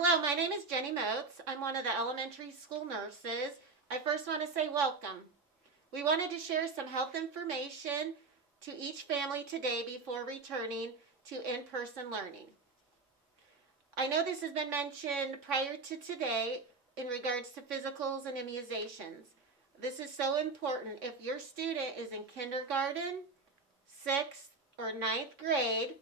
Hello, my name is Jenny Moats. I'm one of the elementary school nurses. I first want to say welcome. We wanted to share some health information to each family today before returning to in-person learning. I know this has been mentioned prior to today in regards to physicals and immunizations. This is so important. If your student is in kindergarten, 6th, or 9th grade,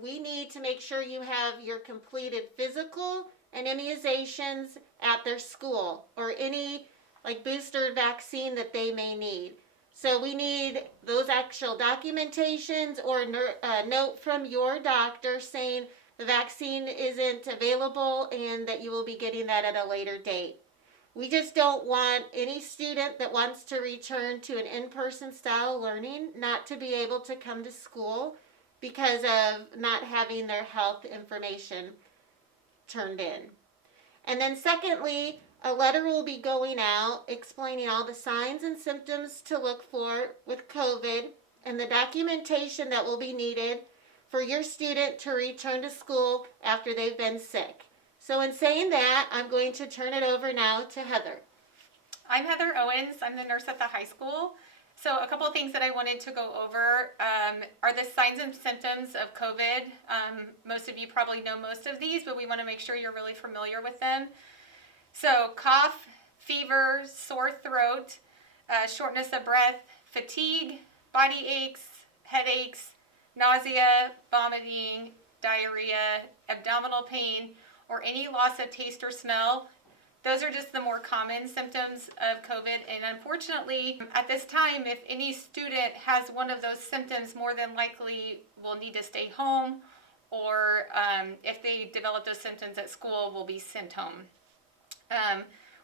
we need to make sure you have your completed physical and immunizations at their school or any like booster vaccine that they may need. So we need those actual documentations or a note from your doctor saying the vaccine isn't available and that you will be getting that at a later date. We just don't want any student that wants to return to an in-person style learning not to be able to come to school because of not having their health information turned in. And then secondly, a letter will be going out explaining all the signs and symptoms to look for with COVID and the documentation that will be needed for your student to return to school after they've been sick. So in saying that, I'm going to turn it over now to Heather. I'm Heather Owens. I'm the nurse at the high school. So a couple of things that I wanted to go over are the signs and symptoms of COVID. Most of you probably know most of these, but we want to make sure you're really familiar with them. So cough, fever, sore throat, shortness of breath, fatigue, body aches, headaches, nausea, vomiting, diarrhea, abdominal pain, or any loss of taste or smell. Those are just the more common symptoms of COVID, and unfortunately, at this time, if any student has one of those symptoms, more than likely will need to stay home, or if they develop those symptoms at school, will be sent home.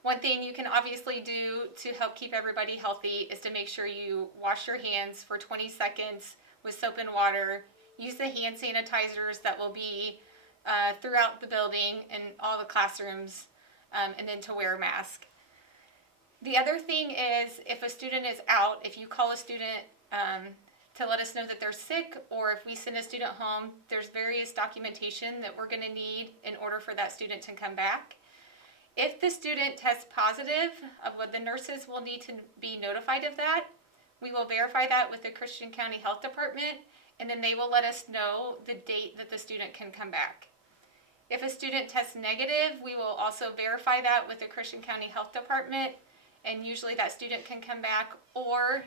One thing you can obviously do to help keep everybody healthy is to make sure you wash your hands for 20 seconds with soap and water. Use the hand sanitizers that will be throughout the building and all the classrooms. And then to wear a mask. The other thing is if a student is out, if you call a student to let us know that they're sick, or if we send a student home, there's various documentation that we're going to need in order for that student to come back. If the student tests positive, the nurses will need to be notified of that. We will verify that with the Christian County Health Department, and then they will let us know the date that the student can come back. If a student tests negative, we will also verify that with the Christian County Health Department, and usually that student can come back, or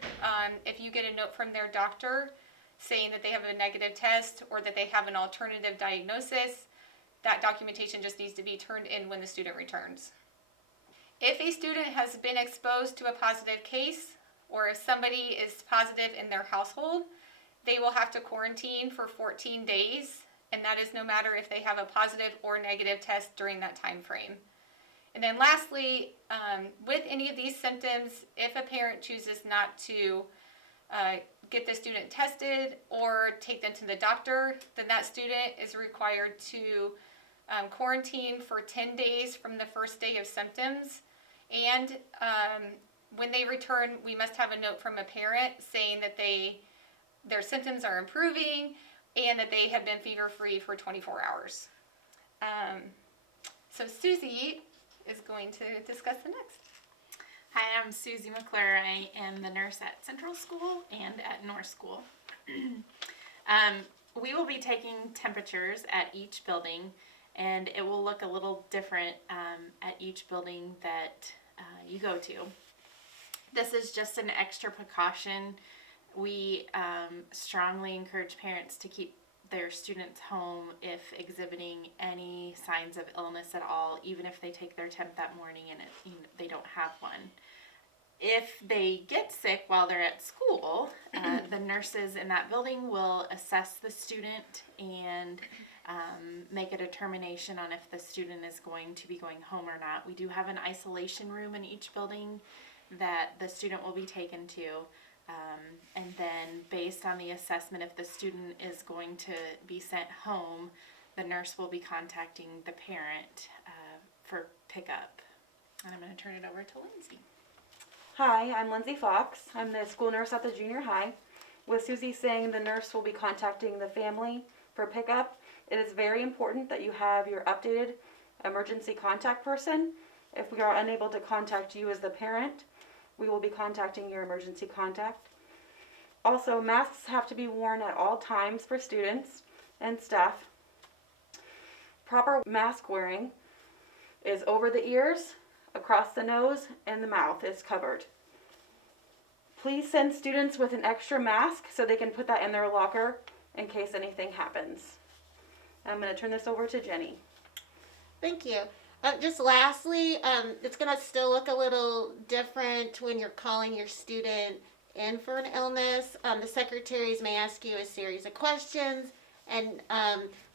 if you get a note from their doctor saying that they have a negative test or that they have an alternative diagnosis, that documentation just needs to be turned in when the student returns. If a student has been exposed to a positive case, or if somebody is positive in their household, they will have to quarantine for 14 days. And that is no matter if they have a positive or negative test during that time frame. And then lastly, with any of these symptoms, if a parent chooses not to get the student tested or take them to the doctor, then that student is required to quarantine for 10 days from the first day of symptoms. And when they return, we must have a note from a parent saying that their symptoms are improving and that they have been fever-free for 24 hours. So Susie is going to discuss the next. Hi, I'm Susie McClure. I am the nurse at Central School and at North School. We will be taking temperatures at each building, and it will look a little different at each building that you go to. This is just an extra precaution. We strongly encourage parents to keep their students home if exhibiting any signs of illness at all, even if they take their temp that morning and they don't have one. If they get sick while they're at school, the nurses in that building will assess the student and make a determination on if the student is going to be going home or not. We do have an isolation room in each building that the student will be taken to. And then based on the assessment, if the student is going to be sent home, the nurse will be contacting the parent for pickup. And I'm going to turn it over to Lindsay. Hi, I'm Lindsay Fox. I'm the school nurse at the junior high. With Susie saying the nurse will be contacting the family for pickup, it is very important that you have your updated emergency contact person. If we are unable to contact you as the parent, we will be contacting your emergency contact. Also, masks have to be worn at all times for students and staff. Proper mask wearing is over the ears, across the nose, and the mouth is covered. Please send students with an extra mask so they can put that in their locker in case anything happens. I'm going to turn this over to Jenny. Thank you. Just lastly, it's going to still look a little different when you're calling your student in for an illness. The secretaries may ask you a series of questions, and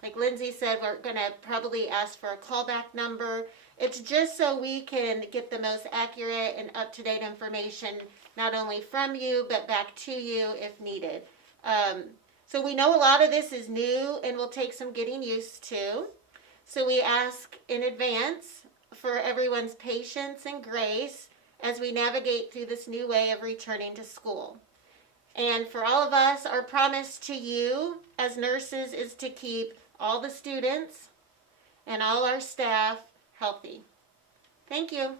like Lindsay said, we're going to probably ask for a callback number. It's just so we can get the most accurate and up-to-date information, not only from you, but back to you if needed. So we know a lot of this is new and will take some getting used to. So we ask in advance for everyone's patience and grace as we navigate through this new way of returning to school. And for all of us, our promise to you as nurses is to keep all the students and all our staff healthy. Thank you.